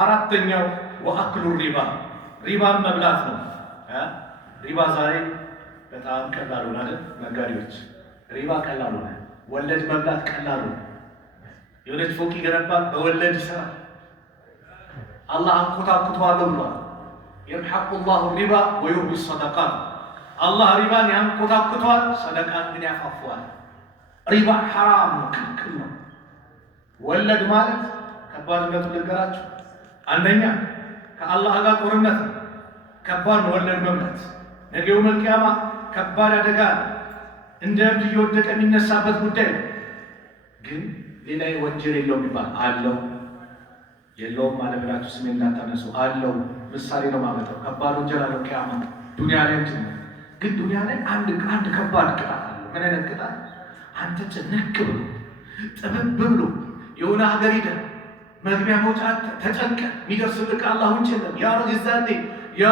አራተኛው ወአክሉ ሪባ መብላት ነው። ሪባ ዛሬ በጣም ቀላል ሆነ አይደል? ነጋዴዎች ሪባ ቀላል ሆነ። ወለድ መብላት ቀላል ሆነ። የወለድ ፎቅ ይገነባል፣ በወለድ ይሰራል። አላህ አንኮታኩተዋለሁ ብሏል። የምሐቁ ላሁ ሪባ ወዩርቢ ሰደቃት። አላህ ሪባን ያንኮታኩተዋል፣ ሰደቃን ግን ያፋፈዋል። ሪባ ሐራም ነው፣ ክልክል ነው። ወለድ ማለት ከባድነቱ ልንገራችሁ። አንደኛ ከአላህ ጋር ጦርነት ነው። ከባድ ነው ወለድ መብላት። ነገ የውመል ቂያማ ከባድ አደጋ ነው። እንደ እብድ እየወደቀ የሚነሳበት ጉዳይ ነው። ግን ሌላ ወንጀል የለውም ይባል አለው የለውም ማለት ብላችሁ ስሜን እንዳታነሱ። አለው ምሳሌ ነው ማመጣው። ከባድ ወንጀል አለው ቂያማ ዱንያ ላይ እንጂ ግን ዱንያ ላይ አንድ ከባድ ቅጣት አለ። ምን አይነት ቅጣት? አንተ ጭንቅ ብሎ ጥብብ ብሎ የሆነ ሀገር ሄደህ መግቢያ መውጫ ተጨንቀ የሚደርስልህ አላህ ውጭ የለም። ያ ረብ ይዛኔ ያ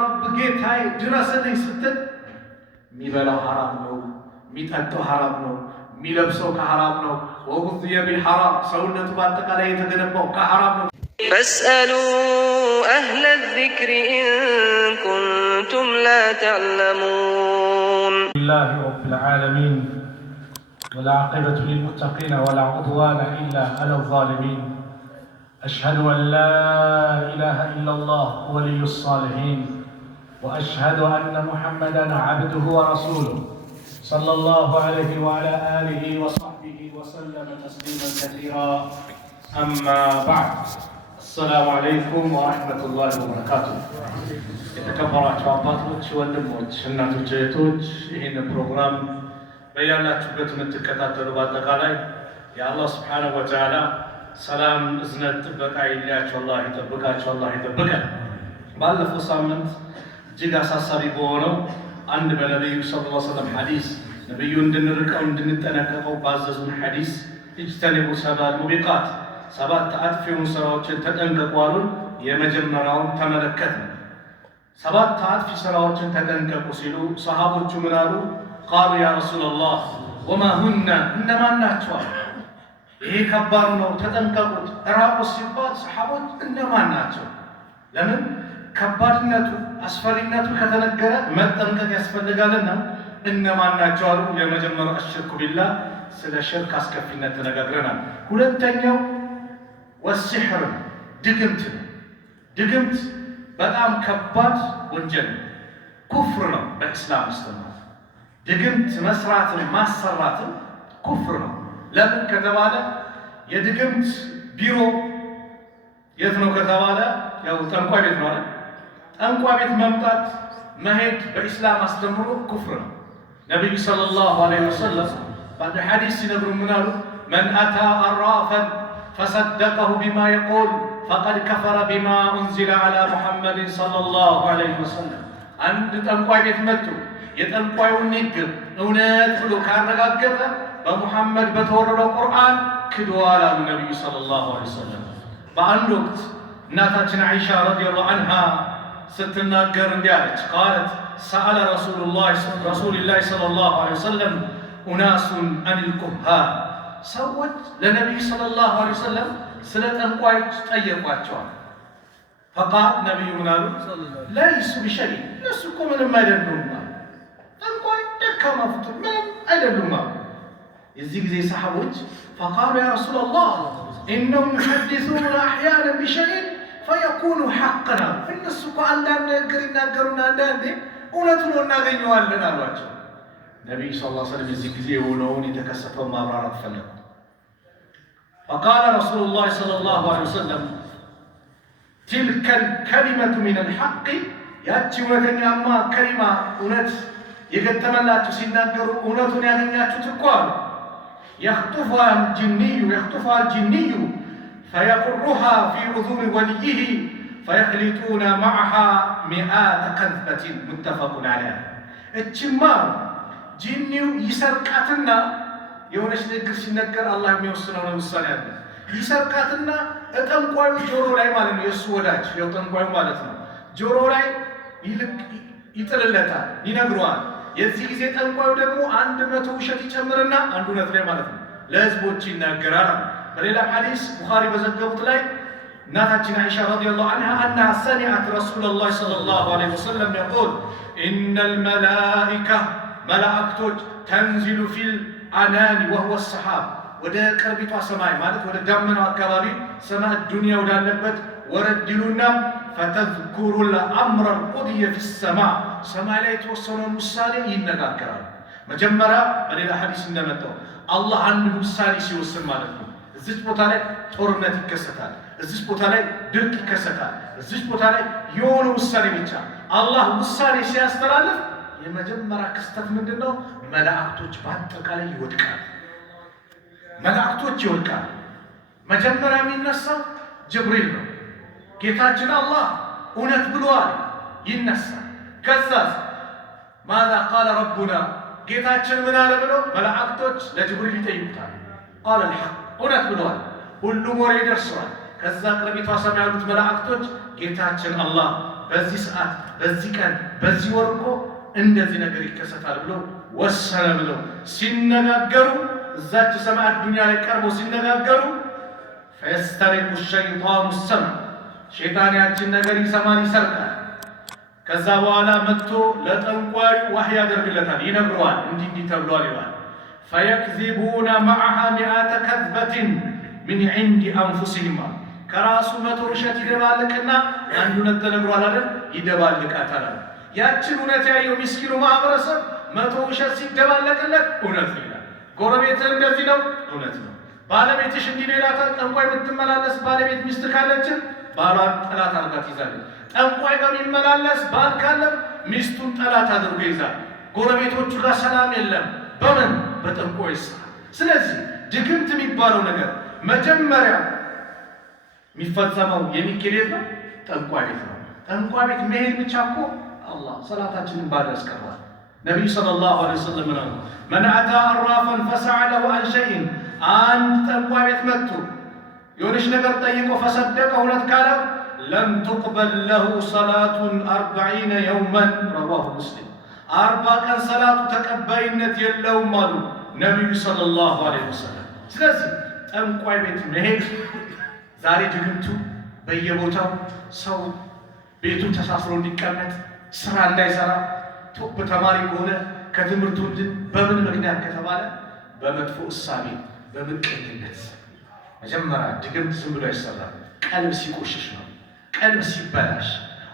ረብ ጌታዬ ድረስልኝ ስትል የሚበላው ሐራም ነው፣ የሚጠጣው ሐራም ነው፣ የሚለብሰው ከሐራም ነው። ወጉዝየ ቢልሐራም ሰውነቱ በአጠቃላይ የተገነባው ከሐራም ነው። ፈስአሉ አህለ ዚክሪ ኢን ኩንቱም ላ ተዕለሙን። ሊላሂ ረቢል ዓለሚን والعاقبة للمتقين ولا عدوان إلا على الظالمين. أشهد أن لا إله إلا الله ولي الصالحين وأشهد أن محمدا عبده ورسوله صلى الله عليه وعلى آله وصحبه وسلم تسليما كثيرا. أما بعد السلام عليكم ورحمة الله وبركاته. የተከበራችሁ አባቶች፣ ወንድሞች፣ እናቶች፣ እህቶች ይህን ፕሮግራም በያላችሁበት የምትከታተሉ በአጠቃላይ የአላህ ስብሓነሁ ወተዓላ ሰላም፣ እዝነት፣ ጥበቃ ይለያችሁ። አላህ ይጠብቃችሁ፣ አላህ ይጠብቀን። ባለፈው ሳምንት እጅግ አሳሳቢ በሆነው አንድ በነቢዩ ሰለላሁ ዐለይሂ ወሰለም ሐዲስ ነቢዩ እንድንርቀው እንድንጠነቀቀው ባዘዙን ሐዲስ ኢጅተኒቡ ሰበዐል ሙቢቃት፣ ሰባት አጥፊ የሆኑ ስራዎችን ተጠንቀቁ አሉን። የመጀመሪያውን ተመለከትን። ሰባት አጥፊ ስራዎችን ተጠንቀቁ ሲሉ ሰሃቦቹ ምን አሉ? ቃሉ ያ ረሱለላህ ወማ ሁነ፣ እነማን ናቸዋል? ይሄ ከባድ ነው ተጠንቀቁት እራቁት ሲባል ሰሃቦች እነማን ናቸው? ለምን ከባድነቱ አስፈሪነቱ ከተነገረ መጠንቀቅ ያስፈልጋልና እነማን ናቸው አሉ። የመጀመሪያው አሽርኩ ቢላህ፣ ስለ ሽርክ አስከፊነት ተነጋግረናል። ሁለተኛው ወሲሕር፣ ድግምት ነው። ድግምት በጣም ከባድ ወንጀል ነው፣ ኩፍር ነው በእስላም ውስጥ ነው። ድግምት መስራትን ማሰራትን ኩፍር ነው። ለምን ከተባለ የድግምት ቢሮ የት ነው ከተባለ ያው ጠንቋይ ቤት ነው አይደል? ጠንቋይ ቤት መምጣት መሄድ በኢስላም አስተምሮ ኩፍር ነው። ነብዩ ሰለላሁ ዐለይሂ ወሰለም በአንድ ሐዲስ ሲነግሩ ምን አሉ? መን አታ አራፈን ፈሰደቀሁ ቢማ የቁል ፈቀድ ከፈረ ቢማ ኡንዚለ ዐላ ሙሐመድን ሰለላሁ ዐለይሂ ወሰለም። አንድ ጠንቋይ ቤት መጥቶ የጠንቋዩን ንግግር እውነት ብሎ ካረጋገጠ በሙሐመድ በተወረደው ቁርአን ክዷል አሉ ነብዩ ሰለላሁ ዐለይሂ ወሰለም። በአንድ ወቅት እናታችን አይሻ ረዲየላሁ ዐንሃ ስትናገር እንዲህ አለች። ቃለት ሰአለ ረሱሉላህ ሰለላሁ ዐለይሂ ወሰለም ኡናሱን አኒል ኩሃን፣ ሰዎች ለነቢዩ ሰለላሁ ዐለይሂ ወሰለም ስለ ጠንቋዮች ጠየቋቸዋል። ፈቃል ነቢዩ ምን አሉ? ለይሱ ቢሸይ፣ እነሱ እኮ ምንም አይደሉም። ጠንቋይ ደካማ ፍጡር ምንም አይደሉም አሉ። የዚህ ጊዜ ሰሃቦች ፈቃሉ ያ ረሱለላህ ኢነሁም ዩሐዲሱና አሕያናን ቢሸይን ፈየኩኑ ሐቅና፣ እነሱ እኮ አንዳንድ ነገር ይናገሩና አንዳንዴ እውነቱን እናገኘዋለን አሏቸው። ነቢዩ ሰለላሁ ዐለይሂ ወሰለም የዚህ ጊዜ የሆነውን የተከሰተውን ማብራራት ፈለጉ። ፈቃለ ረሱሉላህ ሰለላሁ ዐለይሂ ወሰለም ቲልከል ከሊመቱ ሚነል ሐቅ፣ ያቺ እውነተኛማ ከሊማ እውነት የገጠመላችሁ ሲናገሩ እውነቱን ያገኛችሁት እኮ አሉ። የኽጡፉሃ አልጅንዩ ፈየቁሩሃ ፊ ኡዙኒ ወልይህ ፈየኽሊጡነ መዐሃ ሚአተ ከዝበቲን ሙተፈቁን ዐለይሃ። እችማ ጂኒው ይሰርቃትና የሆነች ንግግር ሲነገር አላህ የሚወስነው ነው ውሳኔ አለ። ይሰርቃትና ጠንቋዩ ጆሮ ላይ ማለት ነው፣ የእሱ ወዳጅ ያው ጠንቋዩ ማለት ነው፣ ጆሮ ላይ ይጥልለታል፣ ይነግረዋል። የዚህ ጊዜ ጠንቋዩ ደግሞ 100 ውሸት ይጨምርና አንድ እውነት ላይ ማለት ነው ለህዝቦች ይናገራል። በሌላ ሐዲስ ቡኻሪ በዘገቡት ላይ እናታችን አይሻ ረዲየላሁ ዐንሃ أنها سمعت رسول الله صلى الله عليه وسلم يقول إن الملائكة ملائكة تنزل في العنان وهو السحاب ወደ ቅርቢቷ ሰማይ ማለት ወደ ደመናው አካባቢ ሰማይ ዱንያ ወዳለበት ወረድሉና فتذكر الأمر القضي في السماء ሰማይ ላይ የተወሰነውን ውሳኔ ይነጋገራሉ። መጀመሪያ በሌላ ሐዲስ እንደመጣው አላህ አንድ ውሳኔ ሲወስን ማለት ነው እዚህ ቦታ ላይ ጦርነት ይከሰታል፣ እዚህ ቦታ ላይ ድርቅ ይከሰታል፣ እዚህ ቦታ ላይ የሆነ ውሳኔ ብቻ አላህ ውሳኔ ሲያስተላልፍ የመጀመሪያ ክስተት ምንድነው? መላእክቶች በአጠቃላይ ይወድቃሉ። መላእክቶች ይወድቃሉ። መጀመሪያ የሚነሳው ጅብሪል ነው። ጌታችን አላህ እውነት ብሏል፣ ይነሳል። ከዛስ ማዛ ቃለ ረቡና ጌታችን ምን አለ ብሎ መላእክቶች ለጅብሪል ይጠይቁታል። ቃለ الحق እውነት ብሏል፣ ሁሉም ወሬ ደርሷል። ከዛ ቅርቢቷ ሰማይ ያሉት መላእክቶች ጌታችን አላህ በዚህ ሰዓት፣ በዚህ ቀን፣ በዚህ ወር እኮ እንደዚህ ነገር ይከሰታል ብሎ ወሰነ ብለው ሲነጋገሩ እዛች ሰማይ ዱንያ ላይ ቀርበው ሲነጋገሩ ፈየስተሪቁ الشيطان السمع ሸይጣን ያችን ነገር ይሰማል፣ ይሰርቃል። ከዛ በኋላ መጥቶ ለጠንቋዩ ዋህይ ያደርግለታል፣ ይነግረዋል፣ እንዲህ ተብሏል ይላል። فيكذبون معها 100 كذبة من عند أنفسهم ከራሱ 100 ውሸት ይደባልቅና አንዱ እውነት ተነግሯል አይደል ይደባልቃታል። ያችን እውነት ያየው ምስኪኑ ማህበረሰብ 100 ውሸት ሲደባለቅለት እውነት ይላል። ጎረቤትህ እንደዚህ ነው፣ እውነት ነው። ባለቤትሽ እንዲህ ነው ይላታል። ጠንቋይ የምትመላለስ ባለቤት ሚስት ካለችን ባሏን ጠላት አድርጋ ትይዛለች። ጠንቋይ ጋር የሚመላለስ ባል ካለ ሚስቱን ጠላት አድርጎ ይዛል። ጎረቤቶቹ ጋር ሰላም የለም። በምን? በጠንቋይ ስራ። ስለዚህ ድግምት የሚባለው ነገር መጀመሪያ የሚፈጸመው የሚኬድ ነው፣ ጠንቋይ ቤት ነው። ጠንቋይ ቤት መሄድ ብቻ እኮ አላህ ሰላታችንን ባዶ ያስቀራል። ነብዩ ሰለላሁ ዐለይሂ ወሰለም ነው من أتى عرافا فسأله عن شيء አንድ ጠንቋይ ቤት መጥቶ የሆነች ነገር ጠይቆ ፈሰደቀው እውነት ካለ لم تقبل له صلاة 40 يوما رواه مسلم 40 ቀን ሰላቱ ተቀባይነት የለውም አሉ ነብዩ ሰለላሁ ዐለይሂ ወሰለም። ስለዚህ ጠንቋይ ቤት መሄድ ዛሬ ድግምቱ በየቦታው ሰው ቤቱ ተሳስሮ እንዲቀመጥ ስራ እንዳይሰራ ቶፕ ተማሪ ከሆነ ከትምህርቱ በምን ምክንያት ከተባለ በመጥፎ እሳቤ በምቀኝነት መጀመሪያ ድግምት ዝም ብሎ አይሰራም። ቀልብ ሲቆሽሽ ነው። ቀልብ ሲበላሽ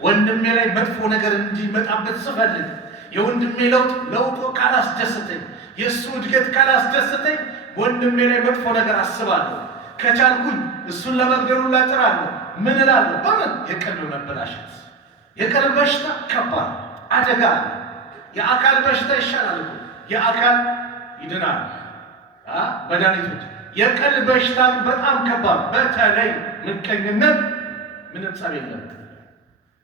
ወንድሜ ላይ መጥፎ ነገር እንዲመጣበት ስፈልግ የወንድሜ ለውጦ ካላስደሰተኝ የእሱ እድገት ካላስደሰተኝ ወንድሜ ላይ መጥፎ ነገር አስባለሁ። ከቻልኩኝ እሱን ለመግደሉ ላጥራለሁ። ምን እላለሁ? በምን? የቀልብ መበላሸት። የቀልብ በሽታ ከባድ አደጋ አለ። የአካል በሽታ ይሻላል እኮ የአካል ይድናል መድኃኒቶች። የቀልብ በሽታ በጣም ከባድ። በተለይ ምቀኝነት ምንም ጸብ የለም።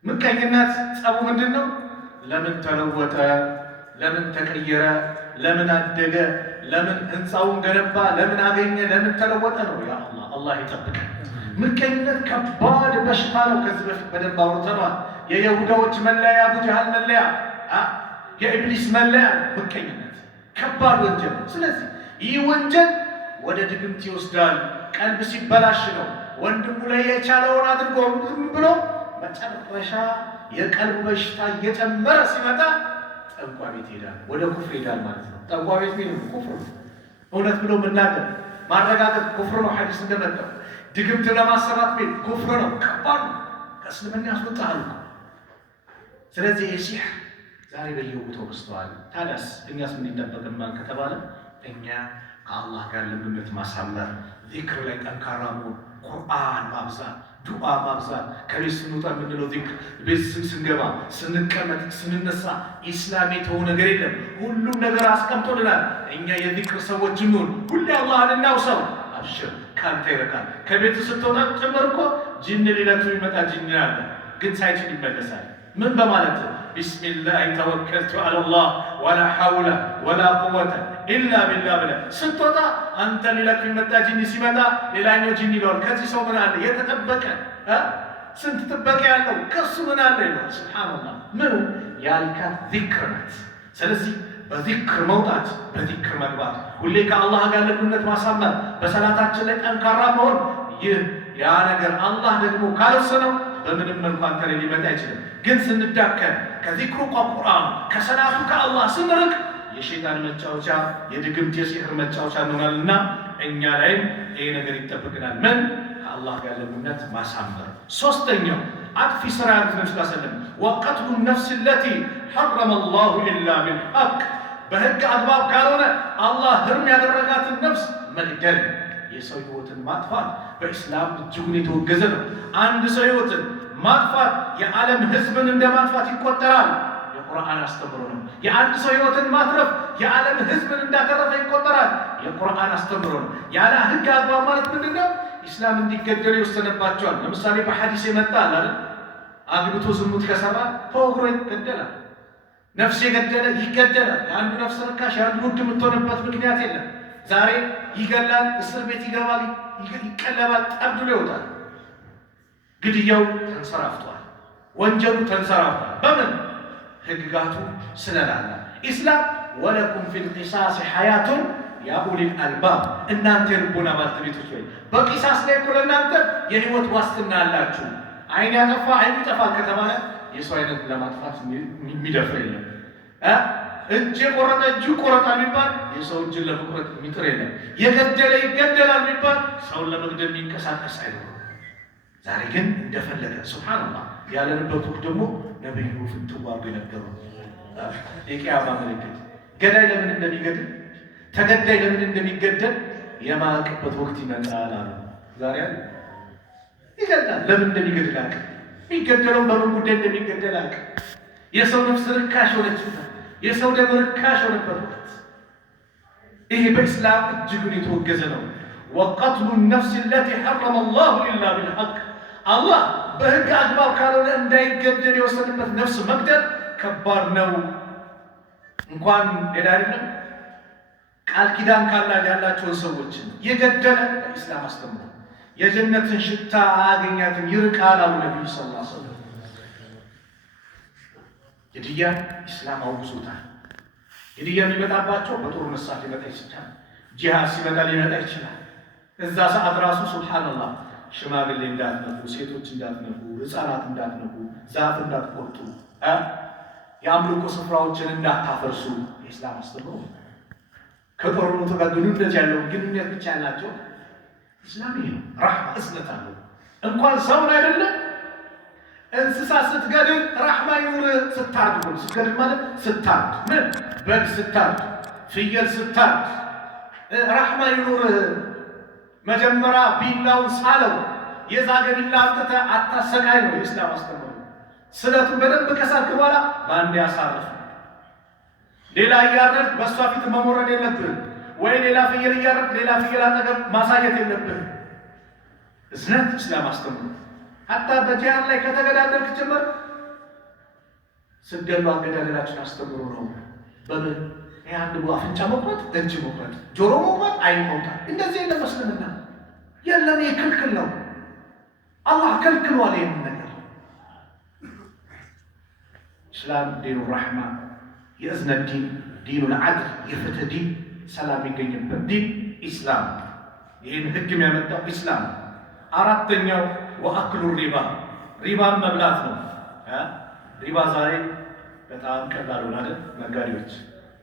ምቀኝነት ጸቡ ምንድን ነው? ለምን ተለወጠ? ለምን ተቀየረ? ለምን አደገ? ለምን ህንፃውን ገነባ? ለምን አገኘ? ለምን ተለወጠ ነው። ያ አላህ አላህ ይጠብቀን። ምቀኝነት ከባድ በሽታ ነው። ከዚህ በፊት በደንብ አውርተናል። የይሁዳዎች መለያ፣ አቡ ጀሃል መለያ፣ የኢብሊስ መለያ ምቀኝነት ከባድ ወንጀል ነው። ስለዚህ ይህ ወንጀል ወደ ድግምት ይወስዳል። ቀልብ ሲበላሽ ነው ወንድሙ ላይ የቻለውን አድርጎ ብሎ መጨረሻ የቀልብ በሽታ እየጨመረ ሲመጣ ጠንቋይ ቤት ይሄዳል፣ ወደ ኩፍር ይሄዳል ማለት ነው። ጠንቋይ ቤት ምን ኩፍር ነው። እውነት ብሎ መናገር ማረጋገጥ ኩፍር ነው። ሐዲስ እንደመጣው ድግምት ለማሰራት ቤት ኩፍር ነው፣ ከባድ ነው፣ ከእስልምና ያስወጣል። ስለዚህ እሺህ ዛሬ በየቦታው በስተዋል። ታዲያስ እኛስ ምን ይጠበቅብናል ከተባለ እኛ ከአላህ ጋር ልምምድ ማሳመር፣ ዚክር ላይ ጠንካራ መሆን፣ ቁርአን ማብዛት፣ ዱዓ ማብዛት። ከቤት ስንወጣ የምንለው ዚክር፣ ቤት ስንገባ፣ ስንቀመጥ፣ ስንነሳ ኢስላም የተወው ነገር የለም። ሁሉም ነገር አስቀምጦልናል። እኛ የዚክር ሰዎች እንሆን፣ ሁሌ አላህን እናውሳው። አብሽር ካንተ ይረካል። ከቤት ስትወጣ ጭምር እኮ ጂን ሊለክፍ ይመጣ ጂን አለ፣ ግን ሳይችል ይመለሳል። ምን በማለት ቢስሚላህ ተወከልቱ ዐለላህ ወላ ሐውለ ወላ ቁወተ ኢላ ቢላህ ብለህ ስትወጣ አንተ ሊለክፍ ይመጣ ጂን ሲመጣ ሌላኛው ጂን ይለዋል፣ ከዚህ ሰው ምን አለ የተጠበቀ ስንት ጥበቃ ያለው ከሱ ምን አለ ይለዋል። ሱብሃንአላህ ምን ያልካት ዚክር ናት። ስለዚህ በዚክር መውጣት፣ በዚክር መግባት፣ ሁሌ ከአላህ ጋር ልምምድ ማሳመር፣ በሰላታችን ላይ ጠንካራ መሆን፣ ይህ ያ ነገር አላህ ደግሞ ካልወሰነው በምንም መልኩ አንተ ላይ ሊመጣ አይችልም። ግን ስንዳከም ከዚክሩ ቁርአን ከሰላቱ ከአላህ ስንርቅ የሸይጣን መጫወቻ የድግምት የሲህር መጫወቻ እንሆናልና እኛ ላይም ይሄ ነገር ይጠብቅናል። ምን ከአላህ ጋር ለምነት ማሳመር። ሶስተኛው አጥፊ ስራ ያሉት ሰለም ወቀትሉ ነፍስ التي حرم الله الا بالحق በህግ አግባብ ካልሆነ አላህ ህርም ያደረጋትን ነፍስ መግደል። የሰው ህይወትን ማጥፋት በእስላም እጅጉን የተወገዘ ነው። አንድ ሰው ህይወትን ማጥፋት የዓለም ህዝብን እንደማጥፋት ይቆጠራል። የቁርአን አስተምሮ ነው። የአንድ ሰው ህይወትን ማትረፍ የዓለም ህዝብን እንዳተረፈ ይቆጠራል። የቁርአን አስተምሮ ነው። ያለ ህግ አግባብ ማለት ምንድነው? ኢስላም እንዲገደል ይወሰነባቸዋል። ለምሳሌ በሐዲስ የመጣ አይደል? አግብቶ ዝሙት ከሰራ ተወግሮ ይገደላል። ነፍስ የገደለ ይገደላል። የአንዱ ነፍስ ርካሽ የአንዱ ውድ የምትሆንበት ምክንያት የለም። ዛሬ ይገላል፣ እስር ቤት ይገባል፣ ይቀለባል፣ ጠብድሎ ይወጣል። ግድያው ተንሰራፍቷል። ወንጀሉ ተንሰራፍቷል። በምን ህግጋቱ ስለላላ። ኢስላም ወለኩም ፊል ቂሳስ ሐያቱን ያ ኡሊል አልባብ፣ እናንተ የልቦና ባለቤቶች ወይ በቂሳስ ላይ እኮ ለእናንተ የህይወት ዋስትና አላችሁ። አይን ያጠፋ አይን ይጠፋል ከተባለ የሰው አይነት ለማጥፋት የሚደፍር የለም። እጅ የቆረጠ እጁ ይቆረጣል የሚባል የሰው እጅን ለመቁረጥ የሚጥር የለም። የገደለ ይገደላል የሚባል ሰውን ለመግደል የሚንቀሳቀስ አይደለም። ዛሬ ግን እንደፈለገ ሱብሃንአላህ ያለንበት ወቅት ደግሞ ነብዩ ፍትዋው የነበሩ የቂያማ ምልክት ገዳይ ለምን እንደሚገድል ተገዳይ ለምን እንደሚገደል የማያውቅበት ወቅት ይመጣል አሉ። ዛሬ አለ ይገድላል። ለምን እንደሚገድል አያውቅ። የሚገደለው በምን ጉዳይ እንደሚገደል አያውቅ። የሰው ነፍስ ርካሽ ሆነችበት፣ የሰው ደም ርካሽ ሆነበት ወቅት ይሄ በእስላም እጅጉን የተወገዘ ነው። ወቀትሉ ነፍስ التي حرم الله الا بالحق አላህ በህግ አግባብ ካልሆነ እንዳይገደል የወሰነበት ነፍስ መግደል ከባድ ነው። እንኳን ሌላ አይደለም ቃል ኪዳን ያላቸውን ሰዎች የገደለ በኢስላም አስተምሮ የጀነትን ሽታ አያገኛትም፣ ይርቃል አሉ ነብዩ ሰለላሁ ዐለይሂ ወሰለም። ግድያ ኢስላም አውግዞታል። ግድያ የሚመጣባቸው በጦርነት ሰዓት ሊመጣ ይችላል። ጂሃድ ሲመጣ ሊመጣ ይችላል። እዛ ሰዓት ራሱ ሱብሃንአላህ ሽማግሌ እንዳትነኩ፣ ሴቶች እንዳትነኩ፣ ህፃናት እንዳትነኩ፣ ዛፍ እንዳትቆርጡ፣ የአምልኮ ስፍራዎችን እንዳታፈርሱ የኢስላም አስተምሮ። ከጦርነቱ ጋር ግንኙነት ያለው ግንኙነት ብቻ ያላቸው ኢስላም ይሄ ነው። ራህማ እዝነት አለው። እንኳን ሰውን አይደለም እንስሳ ስትገድል ራህማ ይኑር። ስታርድ ነው ስትገድል ማለት ስታርድ ምን በግ ስታርድ ፍየል ስታርድ ራህማ ይኑር። መጀመሪያ ቢላውን ሳለው የዛገ ቢላ አጥተ አታሰቃይ ነው የኢስላም አስተምሮ። ስለቱን በደንብ ከሳልክ በኋላ በአንድ ያሳርፍ። ሌላ እያረድክ በእሷ ፊት መሞረድ የለብህም። ወይ ሌላ ፍየል እያረድክ ሌላ ፍየል አጠገብ ማሳየት የለብህም። እዝነት ኢስላም አስተምሮ። ሐታ በጂሃድ ላይ ከተገዳደልክ ጭምር ስገሉ አገዳደላችን አስተምሮ ነው። በምን አንድ አፍንጫ መቁረጥ፣ እጅ መቁረጥ፣ ጆሮ መቁረጥ፣ አይን መውጣት እንደዚህ የለም። እስልምና የለም፣ ክልክል ነው። አላህ ከልክሏል ይሄን ነገር። ኢስላም ዲኑ ረሕማ የእዝነት ዲን፣ ዲኑል ዐድል የፍትህ ዲን፣ ሰላም የሚገኝበት ዲን ኢስላም። ይህን ህግ የሚያመጣው ኢስላም። አራተኛው ወአክሉ ሪባ፣ ሪባን መብላት ነው። ሪባ ዛሬ በጣም ቀላል ሆነ አይደል? ነጋዴዎች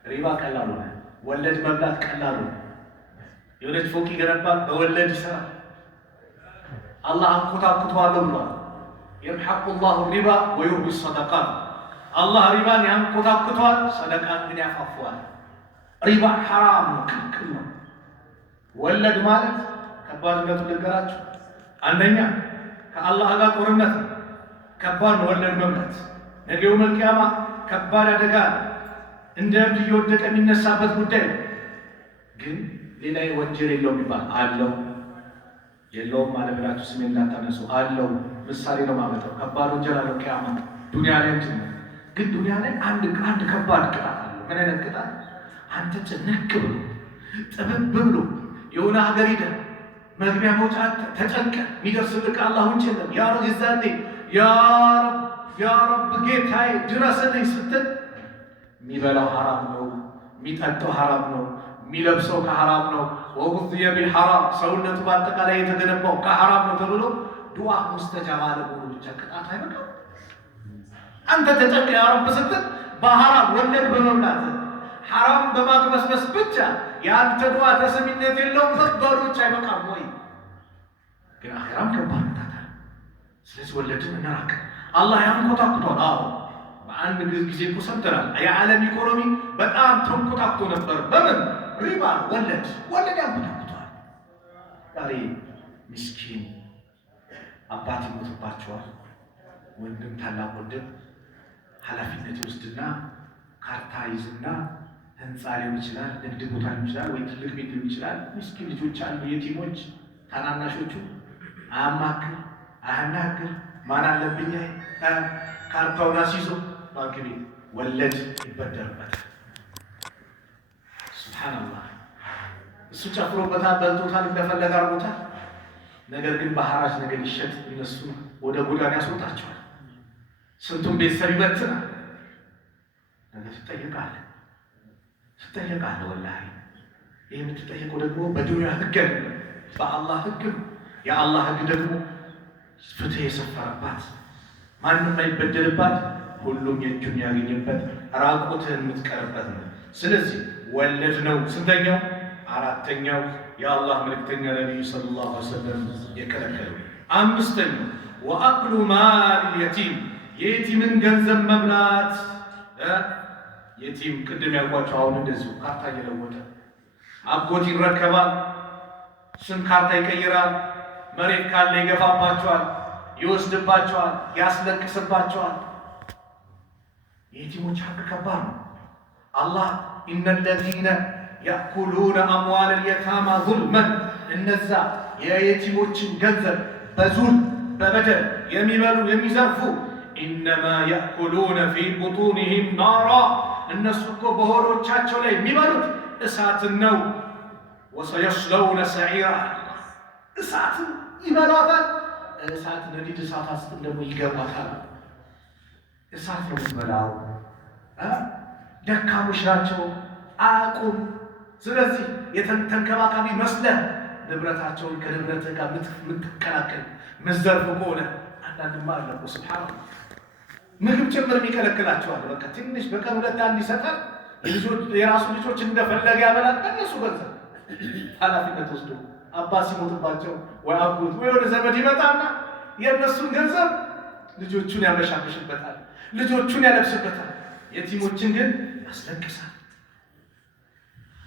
ሪባ ቀላል ሆነ። ወለድ መብላት ቀላል ሆነ። የወለድ ፎቅ ይገነባል፣ በወለድ ይሰራል። አላህ አንኮታኩተዋለሁ ብሏል። የምሐቁ ላሁ ሪባ ወዩርቢ ሰደቃት። አላህ ሪባን ያንኮታኩተዋል፣ ሰደቃን ግን ያፋፈዋል። ሪባ ሐራም ነው፣ ክልክል ነው። ወለድ ማለት ከባድነቱ ልንገራችሁ። አንደኛ ከአላህ ጋር ጦርነት ነው። ከባድ ነው ወለድ መብላት። ነገ የውመል ቂያማ ከባድ አደጋ ነው። እንደ እብድ እየወደቀ የሚነሳበት ጉዳይ ነው። ግን ሌላ ወንጀል የለውም ይባል አለው። የለውም ማለት ብላችሁ ስሜን እንዳታነሱ። አለው ምሳሌ ነው ማመጣው። ከባድ ወንጀል አለው ቂያማ ዱንያ ላይ እንጂ ግን ዱንያ ላይ አንድ ከባድ ቅጣት አለው። ምን አይነት ቅጣት? አንተ ጭንቅ ብሎ ጥብብ ብሎ የሆነ ሀገር ሄደህ መግቢያ መውጫ ተጨንቀ የሚደርስልህ አላህ ውጭ የለም። ያ ረብ ይዛኔ ያ ረብ ጌታዬ ድረስልኝ ስትል የሚበላው ሐራም ነው፣ የሚጠጣው ሐራም ነው፣ የሚለብሰው ከሐራም ነው፣ ወጉዝየ ቢልሐራም ሰውነቱ በአጠቃላይ የተገነባው ከሐራም ነው ተብሎ ዱዓ ሙስተጃብ አለመሆኑ ብቻ ቅጣት አይበቃም? አንተ ተጨንቀህ ያ ረብ ስትል በሐራም ወለድ በመብላት ሐራም በማግበስበስ ብቻ የአንተ ዱዓ ተሰሚነት የለውም መባሉ ብቻ አይበቃም ወይ? ግን አኺራም ከባድ ቅጣት አለ። ስለዚህ ወለድን እናራቅ። አላህ ያንኮታኩቷል። አዎ በአንድ ጊዜ እኮ ሰምተናል። የዓለም ኢኮኖሚ በጣም ተንኮታኩቶ ነበር። በምን ሪባ ወለድ ያንኮታኩቷል። ዛሬ ምስኪን አባት ይሞትባቸዋል። ወንድም ታላቅ ወንድም ኃላፊነት ይወስድና ካርታ ይዝና ህንፃ ሊሆን ይችላል፣ ንግድ ቦታ ሊሆን ይችላል፣ ወይ ትልቅ ቤት ሊሆን ይችላል። ምስኪን ልጆች አሉ፣ የቲሞች ታናናሾቹ አያናግር ማን አለብኝ ካርታውን አስይዞ ባንክ ቤት ወለድ ይበደርበታል። ሱብሃንአላህ። እሱ ጨፍሮበታል፣ በልቶታል፣ እንደፈለገ አድርጎታል። ነገር ግን በሐራጅ ነገር ይሸጥ እነሱ ወደ ጎዳና ያስወጣቸዋል። ስንቱን ቤተሰብ ይበትናል። ነገር ትጠየቃለህ። ወላሂ ይህ የምትጠየቀው ደግሞ በዱንያ ህግ አይደለም፣ በአላህ ህግ ነው። የአላህ ህግ ደግሞ ፍትህ የሰፈረባት ማንም አይበደልባት፣ ሁሉም የእጁን ያገኘበት ራቁትህን የምትቀርበት ነው። ስለዚህ ወለድ ነው ስንተኛው? አራተኛው የአላህ መልእክተኛ ነቢዩ ሰለላሁ ዐለይሂ ወሰለም የከለከለው። አምስተኛው ወአክሉ ማል የቲም የየቲምን ገንዘብ መብላት። የቲም ቅድም ያልኳቸው አሁን እንደዚሁ ካርታ እየለወጠ አጎት ይረከባል፣ ስም ካርታ ይቀይራል፣ መሬት ካለ ይገፋባቸዋል፣ ይወስድባቸዋል፣ ያስለቅስባቸዋል። የየቲሞች ሐቅ ከባድ ነው። አላህ ኢነለዚነ ያእኩሉነ አምዋለል የታማ ዙልመን እነዛ የየቲሞችን ገንዘብ በዙልም በበደል የሚበሉ የሚዘርፉ ኢነማ ያእኩሉነ ፊ ቡጡኒሂም ናራ እነሱ እኮ በሆዶቻቸው ላይ የሚበሉት እሳትን ነው። ወሰየስለውነ ሰዒራ እሳትን ይበሏታል። እሳት ነዲድ እሳት ውስጥ ደግሞ ይገባታል። እሳት ነው የምትበላው። ደካሞች ናቸው አያውቁም። ስለዚህ የተንከባካቢ መስለህ ንብረታቸውን ከንብረትህ ጋር የምትቀላቀል ምዘርፍ ከሆነ አንዳንድማ አለ እኮ ሱብሓነላህ ምግብ ጭምር የሚከለክላቸዋል። በቃ ትንሽ በቀን ሁለት አንድ ይሰጣል። የራሱ ልጆች እንደፈለገ ያበላል። በእነሱ ገንዘብ ኃላፊነት ወስዶ አባት ሲሞትባቸው ወይ አጎት ወይ ወደ ዘመድ ይመጣና የእነሱን ገንዘብ ልጆቹን ያመሻምሽበታል፣ ልጆቹን ያለብስበታል። የቲሞችን ግን ያስለቅሳል።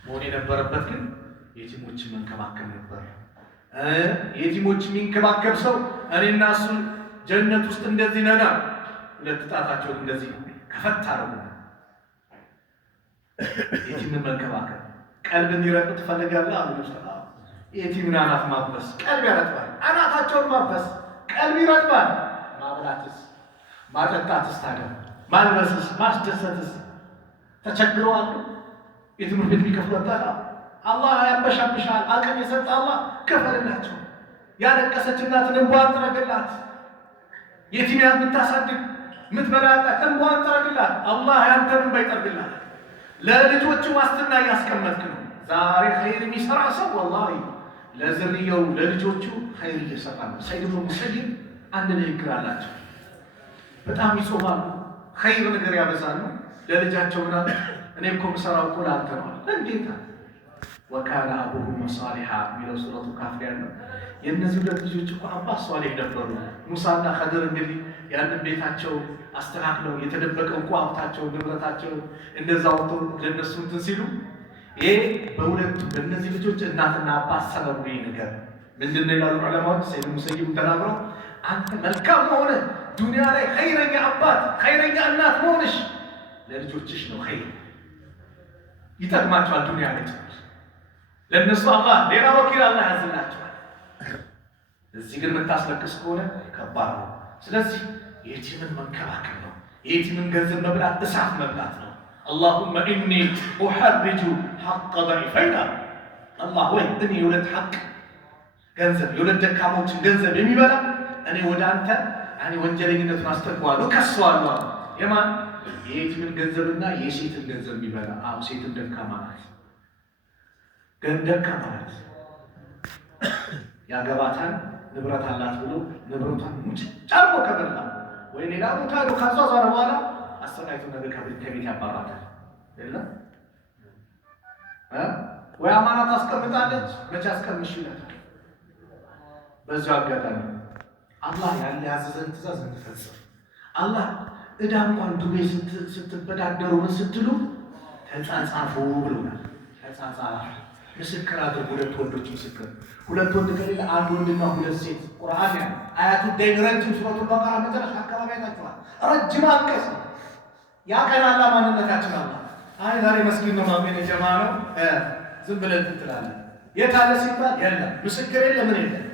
መሆን የነበረበት ግን የቲሞችን መንከባከብ ነበር። የቲሞች የሚንከባከብ ሰው እኔና እሱ ጀነት ውስጥ እንደዚህ ነና ሁለት ጣታቸውን እንደዚህ ከፈት አረጉ። የቲምን መንከባከብ ቀልብ እንዲረጡ ትፈልጋለህ አሉ ነብዩ። የቲምን አናት ማበስ ቀልብ ያረጥባል። አናታቸውን ማበስ ቀልብ ይረጥባል። ማብላትስ ማጠጣትስ ታዲያ ማልበስስ ማስደሰትስ ተቸግረዋል። የትምህርት ቤት ቢከፍሉበት አላህ ያንበሻብሻል። አቅም የሰጠ አላህ ከፈልላቸው። ያለቀሰች እናትን እንቧን ጥረግላት። የቲም የምታሳድግ የምትበላጣት እንቧን ጥረግላት። አላህ ያንተን እንባ ይጠርግላት። ለልጆቹ ዋስትና እያስቀመጥክ ነው። ዛሬ ኸይር የሚሰራ ሰው ወላሂ ለዝርያው ለልጆቹ ኸይር እየሰራ ነው። ሰይድ ብኑ ሙሰይብ አንድ ንግግር አላቸው። በጣም ይጾማሉ፣ ኸይር ነገር ያበዛሉ። ለልጃቸው ምናምን እኔ እኮ የምሰራው እኮ ለአንተ ነው። እንዴት ወካነ አቡሁማ ሷሊሃ የሚለው ሱረቱ ካፍ ያለው የእነዚህ ሁለት ልጆች እኮ አባት ሷሊህ ነበሩ። ሙሳና ኸድር እንግዲህ ያንን ቤታቸው አስተካክለው የተደበቀው እንኳ ሀብታቸው ንብረታቸው እንደዛ ወጥቶ ለነሱ እንትን ሲሉ ይሄ በሁለቱ በእነዚህ ልጆች እናትና አባት ሰበብ ይሄ ነገር ምንድን ነው ይላሉ ዑለማዎች። ሰይድ ሙሰይብ ተናግረው አንተ መልካም መሆነ ዱንያ ላይ ኸይረኛ አባት ኸይረኛ እናት መሆንሽ ለልጆችሽ ነው ኸይር ይጠቅማቸዋል። ዱንያ ላይ ለነሱ አላህ ሌላ ወኪል አላህ ያዝላቸዋል። እዚህ ግን የምታስለቅስ ከሆነ ከባድ ነው። ስለዚህ የቲምን መንከባከብ ነው። የቲምን ገንዘብ መብላት እሳት መብላት ነው። አላሁመ ኢኒ ኡሐርጁ ሐቀ ضعيفይና አላህ ወይ እኔ የሁለት ሐቅ ገንዘብ የሁለት ደካሞችን ገንዘብ የሚበላ እኔ ወደ አንተ ወንጀለኝነቱን አስተጓለሁ ከሰዋለሁ። የማን የየቲምን ገንዘብና የሴትን ገንዘብ የሚበላ ሴትን ደካማ ናት። ገንደካ ማለት ያገባታል ንብረት አላት ብሎ ንብረቷን ሙጭጭ አርጎ ከበላ ወይ ሌላ ቦታ ሄዶ ካዟዟረ በኋላ አሰቃይቶ ነገር ከቤት ያባራታል። የለም ወይ አማናት አስቀምጣለች መቼ አስቀምሽ ይላታል። በዚሁ አጋጣሚ አላህ ያለ ያዘዘን ትእዛዝ እንፈጽም። አላህ ዕዳ እንኳን ዱቤ ስትበዳደሩ ምን ስትሉ ተጻጻፉ ብሎናል። ተጻጻፉ ምስክር አድርጉ። ሁለት ወንዶች ምስክር፣ ሁለት ወንድ ከሌለ አንድ ወንድና ሁለት ሴት። ቁርአን ያ አያቱ ደይን ረጅም ሱረቱል በቀራ መጨረሻ አካባቢ አይታችኋል። ረጅም አንቀጽ ያቀናላ ማንነታችን አላህ አይ ዛሬ መስጊድ ነው ማሜን ጀማ ነው ዝም ብለን ትላለህ። የት አለ ሲባል የለም ምስክር የለም ምን የለም።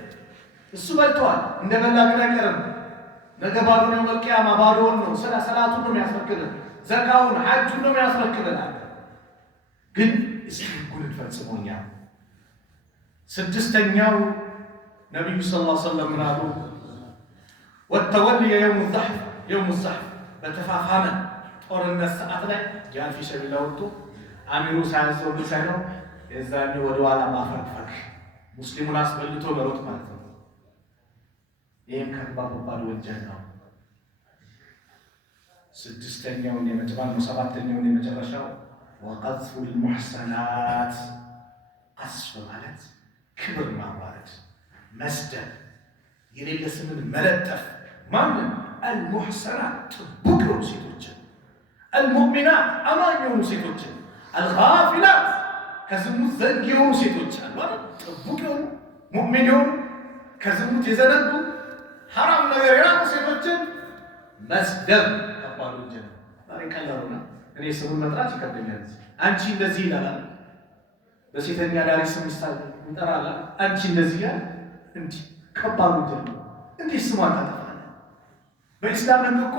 እሱ በልቷል እንደበላ ግን አይቀርም። ነገ ባዶ ነው መልቂያማ ባዶውን ነው ሰላቱን ነው የሚያስረክብን፣ ዘካውን ሐጁን ነው የሚያስረክብናል። ግን እስኪ ጉድ ፈጽሞኛ ስድስተኛው ነብዩ ሰለላሁ ዐለይሂ ወሰለም ምናሉ ወተወልየ የውም ዛህፍ በተፋፋመ ጦርነት ሰዓት ላይ ጃል ፊ ሰቢላ ወጥቶ አሚሩ ሳያዘው ሳይሆን የዛኔ ወደ ኋላ ማፈግፈግ ሙስሊሙን አስበልቶ መሮጥ ማለት ነው። ይህም ከባድ ወንጀል ነው። ስድስተኛውን ሰባተኛውን የመጨረሻው ወቀዝፉል ሙሕሰናት ቀዝፍ ማለት ክብር ማዋረድ፣ መስደብ፣ የሌለ ስምን መለጠፍ። ማንም አልሙሕሰናት ጥቡቅ የሆኑ ሴቶችን፣ አልሙእሚናት አማኝ የሆኑ ሴቶችን፣ አልጋፊላት ከዝሙት ዘንግ የሆኑ ሴቶች አሉ። ጥቡቅ የሆኑ ሙእሚን የሆኑ ከዝሙት የዘነጉ ሐራም ነገር የራቁ ሴቶችን መስደብ ከባድ ወንጀል ነው። ዛሬ ቀላሉ ነው። እኔ ስሙን መጥራት ይከብደኛል። አንቺ እንደዚህ ይላል፣ በሴተኛ ዳሪ ስም ይጠራል። አንቺ እንደዚህ ያለ እንዲህ ከባድ ወንጀል ነው። እንዲህ ስሟን ታጠፋለህ። በኢስላም ሕግ እኮ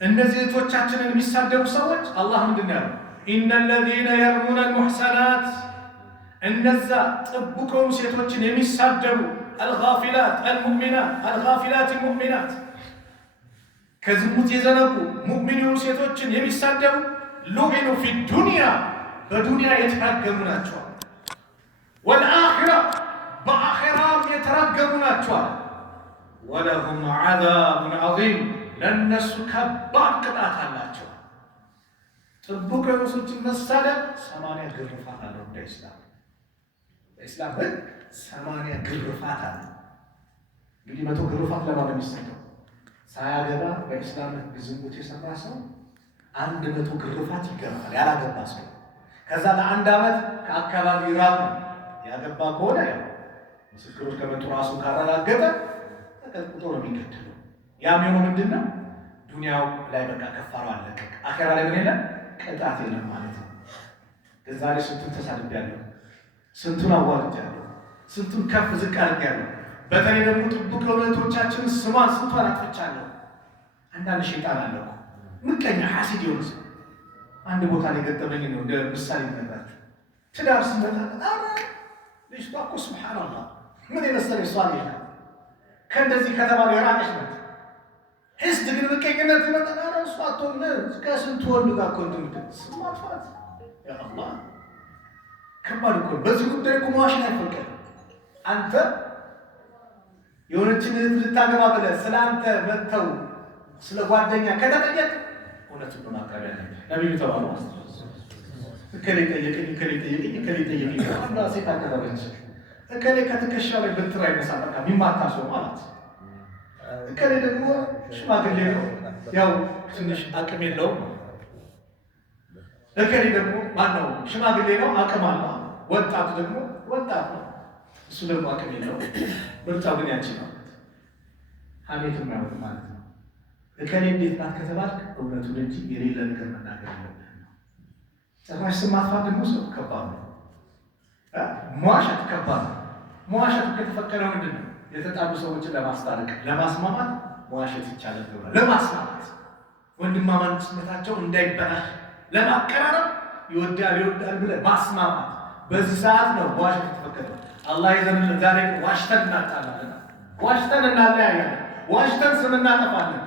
እነዚህ እህቶቻችንን የሚሳደቡ ሰዎች አላህ ምንድን ያለው? ኢነ ለዚነ የርሙነ ልሙሕሰናት እነዛ ጥቡቅ የሆኑ ሴቶችን የሚሳደቡ አልጋፊላት አልሙእሚናት አልጋፊላት ሙእሚናት ከዝሙት የዘነጉ ሙእሚን የሆኑ ሴቶችን የሚሳደቡ ሉዒኑ ፊ ዱንያ በዱንያ የተራገሙ ናቸዋል። ወልአኺራ በአኺራም የተራገሙ ናቸዋል። ወለሁም ዐዛቡን ዐዚም ለእነሱ ከባድ ቅጣት አላቸው። ጥቡቅ የሆኑ ሴቶችን መሳደብ 80 ግርፋት አለው። በኢስላም ሕግ 80 ግርፋት አለ። እንግዲህ 100 ግርፋት ለማን የሚሰጠው? ሳያገባ በኢስላም ሕግ ዝሙት የሰራ ሰው 100 ግርፋት ይገባል። ያላገባ ሰው ከዛ ለአንድ ዓመት ከአካባቢ ራሱ ያገባ ከሆነ ያው ምስክሮች ከመጡ ራሱ ካረጋገጠ ተቀጥቅጦ ነው የሚገደለው። ያም የሆነው ምንድን ነው? ዱንያው ላይ በቃ ከፋራው አለቀ። አኺራ ላይ ምን የለም ቅጣት የለም ማለት ነው። ከዛ ላይ ስንቱን ተሳድቤያለሁ፣ ስንቱን አዋርጃለሁ፣ ስንቱን ከፍ ዝቅ አድርጌያለሁ። በተለይ ደግሞ ጥቡቅ እህቶቻችን ስሟን ስንቷን አጥፍቻለሁ። አንዳንድ ሸይጣን አለ እኮ ምቀኛ ሐሲድ የሆነ ሰው አንድ ቦታ ላይ ገጠመኝ ነው እንደ ምሳሌ ነግራችሁ። ትዳር ስመጣ ልጅቷ እኮ ሱብሓነላህ ምን የመሰለ ሷል ይላል። ከእንደዚህ ከተባለ የራቀች ናት። ህዝብ ግን ምቀኝነት ይመጣና እሷ አትሆን ከስንቱ ወንድ ጋር እኮ እንትን ስማጥፋት ያ አላህ ከባድ እኮ። በዚህ ጉዳይ እኮ መዋሸት አይፈቀድም። አንተ የሆነችን እህት ልታገባ ብለህ ስለ አንተ መጥተው ስለ ጓደኛ ከተጠየቅ እውነቱን በማቅረብ ያለብህ ነቢዩ ተባሉ። እከሌ ጠየቀኝ፣ እከሌ ጠየቀኝ፣ እከሌ ጠየቀኝ። አንዷ ሴት አቀረበች። እከሌ ከትከሻ ላይ በትር አይነሳ በቃ የሚማታ ሰው ማለት። እከሌ ደግሞ ሽማግሌ ነው፣ ያው ትንሽ አቅም የለውም። እከሌ ደግሞ ማነው ሽማግሌ ነው፣ አቅም አለው። ወጣቱ ደግሞ ወጣት ነው፣ እሱ ደግሞ አቅም የለውም። ምርጫው ግን ያቺ ነው። ሀሜት የማይወጥ ማለት ነው። እከሌ እንዴት ናት ከተባልክ እውነቱን እንጂ የሌለ ነገር መናገር የለብህም ነው። ጭራሽ ስም ማጥፋት ደግሞ ሰው ከባድ ነው። መዋሸት ከባድ ነው። መዋሸት ከተፈቀደው ምንድን ነው? የተጣሉ ሰዎችን ለማስታረቅ ለማስማማት መዋሸት ይቻላል ተብሏል። ለማስማማት ወንድማማችነታቸው እንዳይበላሽ ለማቀራረብ ይወዳል ብለህ ማስማማት። በዚህ ሰዓት ነው መዋሸት የተፈቀደው። አላህ ይዘንልን። ዛሬ ዋሽተን እናጣላለን፣ ዋሽተን እናለያያለን፣ ዋሽተን ስም እናጠፋለን።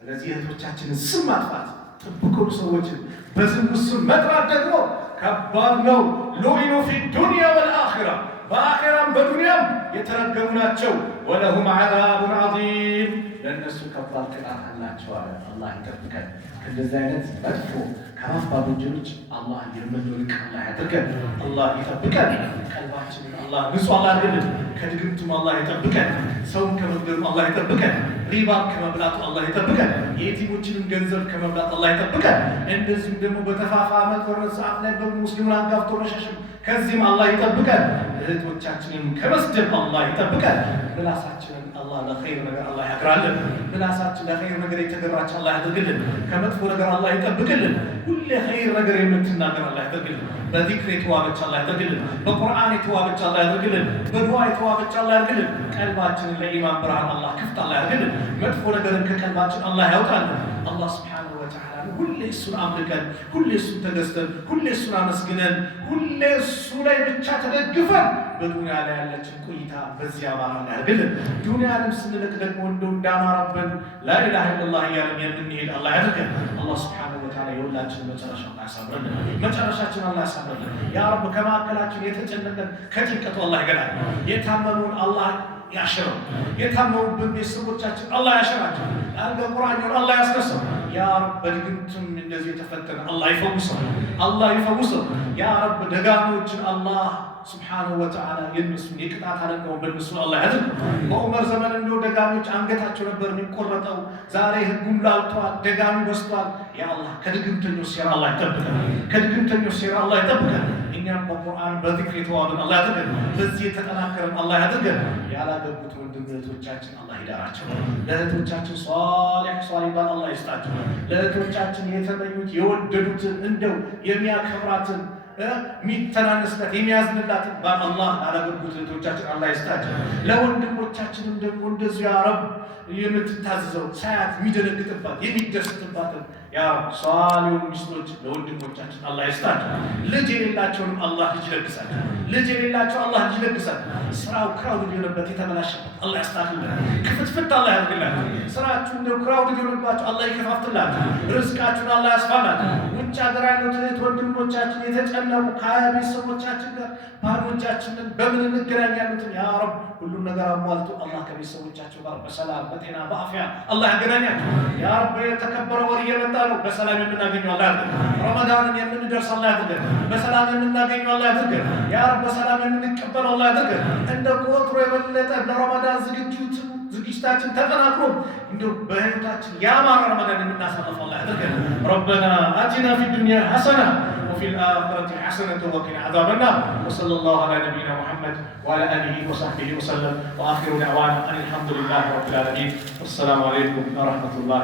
ስለዚህ እህቶቻችንን ስም ማጥፋት፣ ጥቡቅ ሰዎችን በዝሙት ስም መጥራት ደግሞ ከባድ ነው። ሉዒኑ ፊ ዱንያ ወልአኺራ በአኺራም በዱንያም የተረገሙ ናቸው። ወለሁም ዐዛቡን ዐዚም ለእነሱ ከባድ ቅጣት አላቸው አለ። አላህ ይጠብቀን ከእንደዚህ አይነት መጥፎ ከአባብ ወንጀሎች አላህ የምንርቅ አላህ ያድርገን። አላህ ይጠብቀን። ቀልባችንን አላህ ንጹህ አላህ ያድርግልን። ከድግምቱም አላህ ይጠብቀን። ሰውን ከመግደሉ አላህ ይጠብቀን። ሪባን ከመብላቱ አላህ ይጠብቀን። የየቲሞችንም ገንዘብ ከመብላት አላህ ይጠብቀን። እንደዚሁም ደግሞ በተፋፋመ ጦርነት ሰዓት ላይ በሙስሊሙን አጋፍቶ መሸሽም ከዚህም አላህ ይጠብቀን። እህቶቻችንን ከመስደብ አላህ ይጠብቀን። ምላሳችንን አላህ ለኸይር ነገር አላህ ያግራልን። ምላሳችን ለኸይር ነገር የተገራች አላህ ያድርግልን። ከመጥፎ ነገር አላህ ይጠብቅልን። ሁሌ ኸይር ነገር የምትናገር አላህ ያድርግልን። በዚክር የተዋበች አላህ ያድርግልን። በቁርአን የተዋበች አላህ ያድርግልን። በዱዓ የተዋበች አላህ ያድርግልን። ቀልባችንን ለኢማን ብርሃን አላህ ክፍት አላህ ያድርግልን። መጥፎ ነገርን ከቀልባችን አላህ ያውጣልን። አላህ ሱብሓነሁ ወተዓላ ሁሌ እሱን አምልከን፣ ሁሌ እሱን ተገዝተን፣ ሁሌ እሱን አመስግነን፣ ሁሌ እሱ ላይ ብቻ ተደግፈን በዱንያ ላይ ያለችን ቆይታ በዚህ አማራ ያድርግልን። ዱንያንም ስንልቅ ደግሞ እንደው እንዳማረብን ላኢላሃ ኢለላህ እያልን የምንሄድ አላህ ያድርገን። አላህ ሱብሓነሁ ወተዓላ የሁላችን መጨረሻ አላህ ያሳምርልን። መጨረሻችን አላህ ያሳምርልን። ያ ረብ ከማዕከላችን የተጨነቀን ከጭንቀቱ አላህ ይገላል። የታመኑን አላህ ያሽረው። የታመሙብን ቤተሰቦቻችን አላህ ያሽራቸው። አልጋ ቁርአን አላህ ያስነሳው። ያ ረብ በድግምቱም እንደዚህ የተፈተነ አላህ ይፈውሰው። አላህ ይፈውሰው። ያ ረብ ደጋሚዎችን አላህ ሱብሓነሁ ወተዓላ የነሱን የቅጣት አለቃውን በእነሱ አላህ ያድርግ። በዑመር ዘመን እንደው ደጋሚዎች አንገታቸው ነበር የሚቆረጠው። ዛሬ ህጉም ላልቷል፣ ደጋሚ በዝቷል። ያ አላህ ከድግምተኞች ሴራ አላህ ይጠብቀን። ከድግምተኞች ሴራ አላህ ይጠብቀን። እኛም በቁርአን በዚክር የተዋብን አላህ ያድርገን። በዚህ የተጠናከረን አላህ ያድርገን። ያላገቡት ወንድም እህቶቻችን አላህ ይዳራቸው። ለእህቶቻችን ሷሊሃን አላህ ይስጣቸው። ለእህቶቻችን የተመኙት የወደዱትን እንደው የሚያከብራትን የሚተናነስላት የሚያዝንላትን በአላህ ላላገቡት እህቶቻችን አላህ ይስጣቸው። ለወንድሞቻችንም ደግሞ እንደዚሁ ያ ረብ የምትታዘዘው ሳያት የሚደነግጥባት የሚደሰትባትን ያ ሷሊሁን ሚስቶች ለወንድሞቻችን አላህ ይስጣቸው። ልጅ የሌላቸውንም አላህ ልጅ ይለግሳቸው። ልጅ የሌላቸው አላህ ልጅ ይለግሳቸው። ስራው ክራውድ የሆነበት የተበላሸበት አላህ ያስተካክልላቸው። ክፍትፍት አላህ ያድርግላቸው። ስራችሁ እንደው ክራውድ የሆነባቸው አላህ ይከፋፍትላቸው። ርዝቃችሁን አላህ ያስፋላቸው። ውጭ ሀገር ያሉት እህት ወንድሞቻችን የተጨነቁ ከቤተሰቦቻችን ጋር ባዶቻችንን በምን እንገናኝ ያሉትን ያ ረብ ሁሉም ነገር አሟልቶ አላህ ከቤተሰቦቻቸው ጋር በሰላም በጤና በአፍያ አላህ ያገናኛቸው። ያ ረብ የተከበረ ወር እየመጣ ነው። በሰላም የምናገኘው አላህ ያድርገን። ረመዳንን የምንደርስ አላህ ያድርገን። በሰላም የምናገኘው አላህ ያድርገን። ያ ረብ በሰላም የምንቀበለው አላህ ያድርገን። እንደ ወትሮ የበለጠ ለረመዳን ዝግጅታችን ተጠናክሮ እንደው በህይወታችን ያማረ ረመዳን የምናሳልፈው አላህ ያድርገን። ረበና አቲና ፊ ዱንያ ሐሰና وفي الآخرة حسنة وقنا عذاب النار وصلى الله على نبينا محمد وعلى آله وصحبه وسلم وآخر دعوانا أن الحمد لله رب العالمين والسلام عليكم ورحمة الله